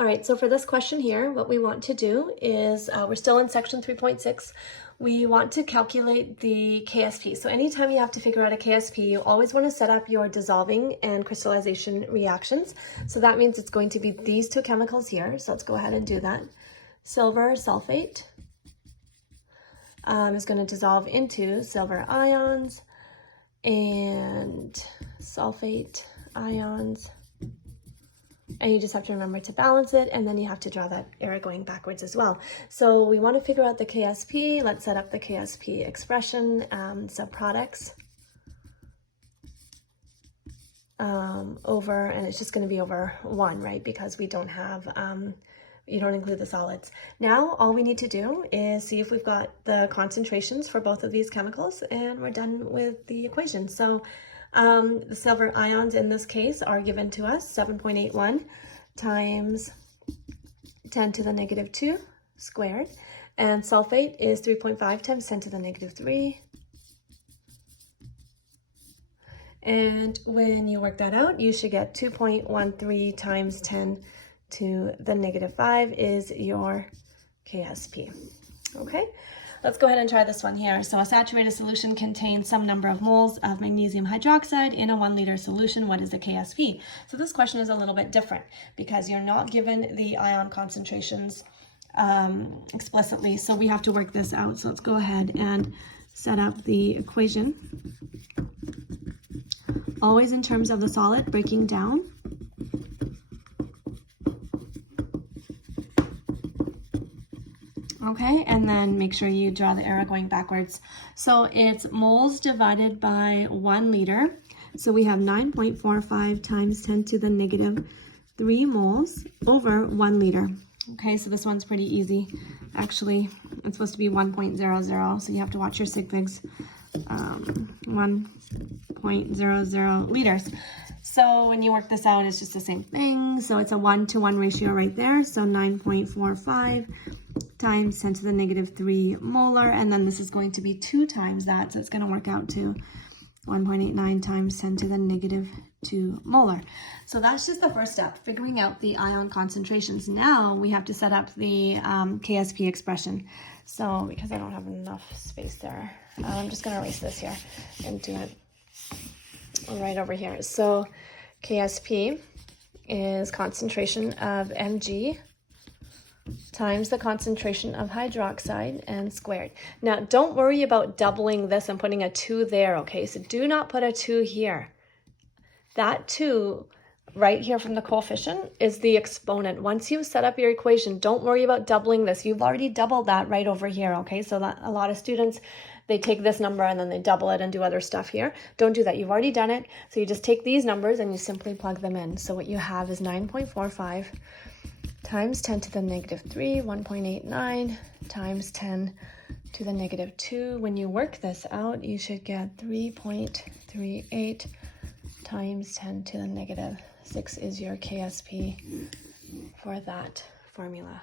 All right, so for this question here, what we want to do is, we're still in section 3.6. We want to calculate the KSP. So anytime you have to figure out a KSP, you always want to set up your dissolving and crystallization reactions. So that means it's going to be these two chemicals here. So let's go ahead and do that. Silver sulfate is going to dissolve into silver ions and sulfate ions. And you just have to remember to balance it, and then you have to draw that arrow going backwards as well. So we want to figure out the KSP. Let's set up the KSP expression. So products over, and it's just going to be over 1, right? Because we don't have, you don't include the solids. Now all we need to do is see if we've got the concentrations for both of these chemicals, and we're done with the equation. So the silver ions in this case are given to us 7.81 times 10 to the negative 2 squared, and sulfate is 3.5 times 10 to the negative 3. And when you work that out, you should get 2.13 times 10 to the negative 5 is your KSP. Okay. Let's go ahead and try this one here. So a saturated solution contains some number of moles of magnesium hydroxide in a 1 liter solution. What is the KSP? So this question is a little bit different because you're not given the ion concentrations explicitly. So we have to work this out. So let's go ahead and set up the equation. Always in terms of the solid breaking down. Okay, and then make sure you draw the arrow going backwards. So it's moles divided by 1 liter. So we have 9.45 times 10 to the negative 3 moles over 1 liter. Okay, so this one's pretty easy. Actually, it's supposed to be 1.00, so you have to watch your sig figs. 1.00 liters. So when you work this out, it's just the same thing. So it's a 1-to-1 ratio right there. So 9.45 times 10 to the negative 3 molar, and then this is going to be 2 times that, so it's going to work out to 1.89 times 10 to the negative 2 molar. So that's just the first step, figuring out the ion concentrations. Now we have to set up the KSP expression. So because I don't have enough space there, I'm just going to erase this here and do it right over here. So KSP is concentration of Mg times the concentration of hydroxide and squared. Now, don't worry about doubling this and putting a 2 there, okay? So do not put a 2 here. That 2 right here from the coefficient is the exponent. Once you set up your equation, don't worry about doubling this. You've already doubled that right over here, okay? So that a lot of students, they take this number and then they double it and do other stuff here. Don't do that. You've already done it. So you just take these numbers and you simply plug them in. So what you have is 9.45 times 10 to the negative 3, 1.89 times 10 to the negative 2. When you work this out, you should get 3.38 times 10 to the negative 6 is your KSP for that formula.